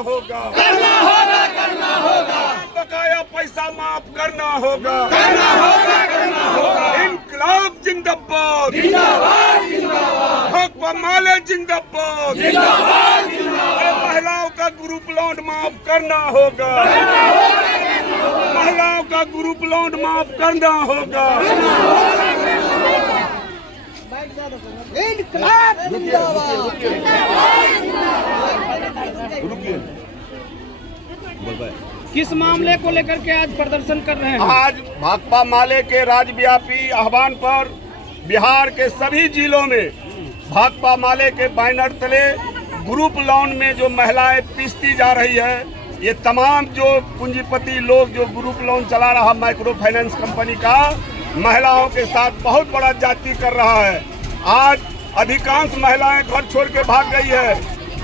होगा, करना होगा, करना होगा, बकाया पैसा माफ करना होगा, करना होगा, करना होगा। इनकलाब जिंदाबाद, जिंदाबाद, जिंदाबाद, भाकपा माले जिंदाबाद, जिंदाबाद, जिंदाबाद। महिलाओं का ग्रुप लोन माफ करना होगा, महिलाओं का ग्रुप लोन माफ करना होगा। इनकलाब जिंदाबाद। किस मामले को लेकर के आज प्रदर्शन कर रहे हैं? आज भाकपा माले के राज्यव्यापी आह्वान पर बिहार के सभी जिलों में भाकपा माले के बैनर तले ग्रुप लोन में जो महिलाएं पिसती जा रही है, ये तमाम जो पूंजीपति लोग जो ग्रुप लोन चला रहा माइक्रो फाइनेंस कंपनी का महिलाओं के साथ बहुत बड़ा जाति कर रहा है। आज अधिकांश महिलाएं घर छोड़ के भाग गई है,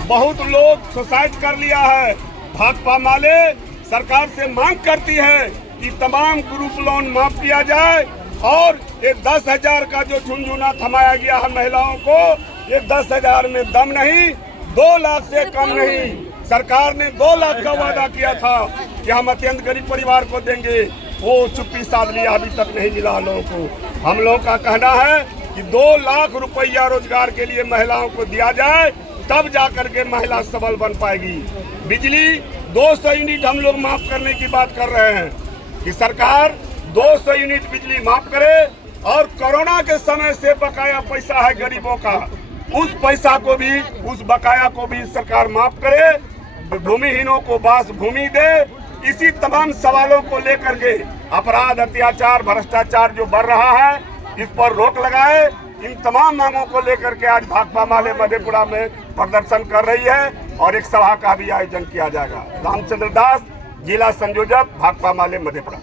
बहुत लोग सुसाइड कर लिया है। भाकपा माले सरकार से मांग करती है कि तमाम ग्रुप लोन माफ किया जाए और ये 10,000 का जो झुनझुना थमाया गया है महिलाओं को, ये 10,000 में दम नहीं, 2 लाख से कम नहीं। सरकार ने 2 लाख का वादा किया था कि हम अत्यंत गरीब परिवार को देंगे, वो चुप्पी साध लिया, अभी तक नहीं मिला लोगों को। हम लोगों का कहना है कि 2 लाख रुपया रोजगार के लिए महिलाओं को दिया जाए, तब जाकर के महिला सबल बन पाएगी। बिजली 200 यूनिट हम लोग माफ करने की बात कर रहे हैं कि सरकार 200 यूनिट बिजली माफ करे और कोरोना के समय से बकाया पैसा है गरीबों का, उस पैसा को भी, उस बकाया को भी सरकार माफ करे, भूमिहीनों को बास भूमि दे। इसी तमाम सवालों को लेकर के अपराध, अत्याचार, भ्रष्टाचार जो बढ़ रहा है, इस पर रोक लगाए। इन तमाम मांगों को लेकर के आज भाकपा माले मधेपुरा में प्रदर्शन कर रही है और एक सभा का भी आयोजन किया जाएगा। रामचंद्र दास, जिला संयोजक, भाकपा माले मधेपुरा।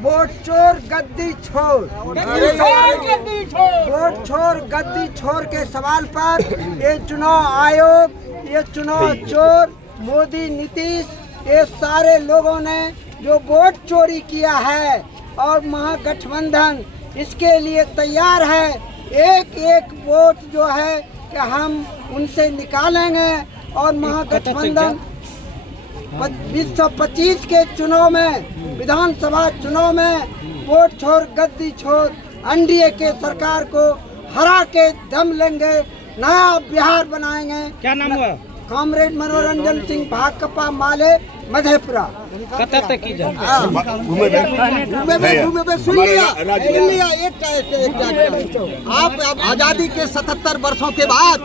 वोट चोर गद्दी छोड़, वोट छोड़ गद्दी छोड़ के सवाल पर ये चुनाव आयोग, ये चुनाव चोर मोदी, नीतीश, ये सारे लोगों ने जो वोट चोरी किया है और महागठबंधन इसके लिए तैयार है। एक एक वोट जो है कि हम उनसे निकालेंगे और महागठबंधन 2025 के चुनाव में, विधानसभा चुनाव में वोट छोड़ गद्दी छोड़ एनडीए के सरकार को हरा के दम लेंगे, नया बिहार बनाएंगे। क्या नाम हुआ? कॉमरेड मनोरंजन सिंह, भाकपा माले मधेपुरा। कब तक की जाए? आप आजादी के 77 वर्षों के बाद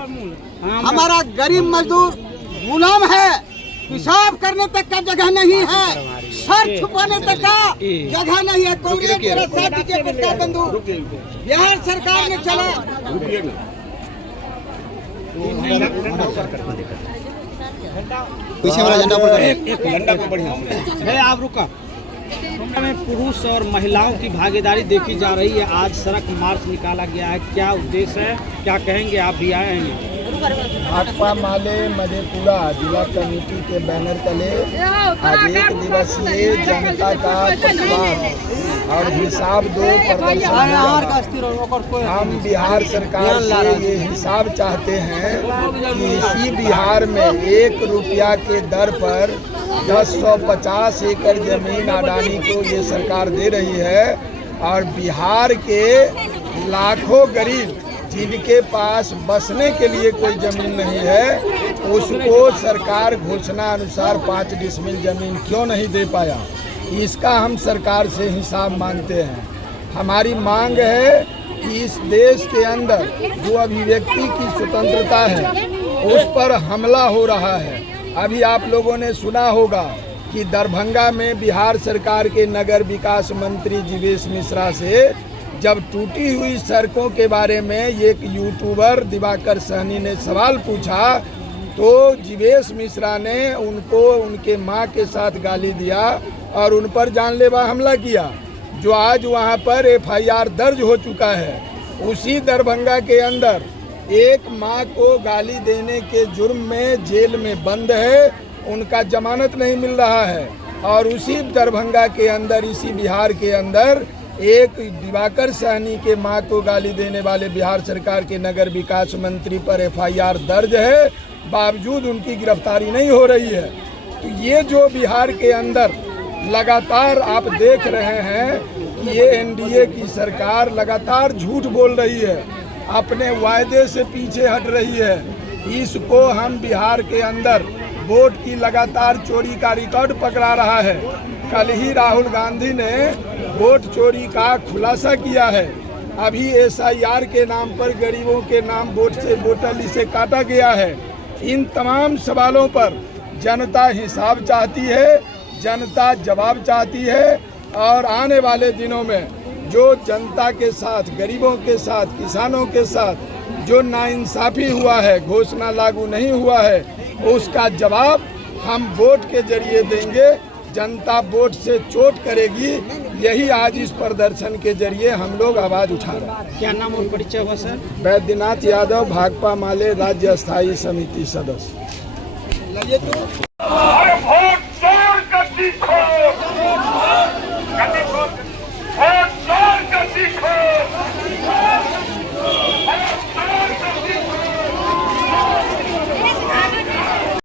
हमारा गरीब मजदूर गुलाम है, पेशाब करने तक का जगह नहीं है, सर छुपाने तक का जगह नहीं है। कांग्रेस मेरा साथी के पक्का बंधु बिहार सरकार ने चला। पीछे वाला झंडा आप रुका। में पुरुष और महिलाओं की भागीदारी देखी जा रही है। आज सड़क मार्च निकाला गया है, क्या उद्देश्य है, क्या कहेंगे? आप भी आए हैं। भाकपा माले मधेपुरा जिला कमेटी के बैनर तले आज 1 दिवसीय जनता का पक्षपात और हिसाब दो प्रदर्शन। हम बिहार सरकार से ये हिसाब चाहते हैं कि इसी बिहार में 1 रुपया के दर पर 1050 एकड़ जमीन अडानी को ये सरकार दे रही है और बिहार के लाखों गरीब जिनके पास बसने के लिए कोई जमीन नहीं है, उसको सरकार घोषणा अनुसार 5 डिसमिल जमीन क्यों नहीं दे पाया, इसका हम सरकार से हिसाब मांगते हैं। हमारी मांग है कि इस देश के अंदर जो अभिव्यक्ति की स्वतंत्रता है उस पर हमला हो रहा है। अभी आप लोगों ने सुना होगा कि दरभंगा में बिहार सरकार के नगर विकास मंत्री जीवेश मिश्रा से जब टूटी हुई सड़कों के बारे में एक यूट्यूबर दिवाकर सहनी ने सवाल पूछा, तो जीवेश मिश्रा ने उनको उनके मां के साथ गाली दिया और उन पर जानलेवा हमला किया, जो आज वहां पर FIR दर्ज हो चुका है। उसी दरभंगा के अंदर एक मां को गाली देने के जुर्म में जेल में बंद है, उनका जमानत नहीं मिल रहा है। और उसी दरभंगा के अंदर, इसी बिहार के अंदर एक दिवाकर सहनी के मां को गाली देने वाले बिहार सरकार के नगर विकास मंत्री पर FIR दर्ज है। बावजूद उनकी गिरफ्तारी नहीं हो रही है। तो ये जो बिहार के अंदर लगातार आप देख रहे हैं कि ये एनडीए की सरकार लगातार झूठ बोल रही है, अपने वायदे से पीछे हट रही है। इसको हम बिहार के अंदर वोट की लगातार चोरी का रिकॉर्ड पकड़ा रहा है। कल ही राहुल गांधी ने वोट चोरी का खुलासा किया है। अभी SIR के नाम पर गरीबों के नाम वोटर लिस्ट से काटा गया है। इन तमाम सवालों पर जनता हिसाब चाहती है, जनता जवाब चाहती है। और आने वाले दिनों में जो जनता के साथ, गरीबों के साथ, किसानों के साथ जो नाइंसाफ़ी हुआ है, घोषणा लागू नहीं हुआ है, उसका जवाब हम वोट के जरिए देंगे। जनता वोट से चोट करेगी, यही आज इस प्रदर्शन के जरिए हम लोग आवाज़ उठा रहे हैं। क्या नाम और परिचय हुआ सर? बैद्यनाथ यादव, भाकपा माले राज्य स्थायी समिति सदस्य। अरे वोट चोर का जीत हो।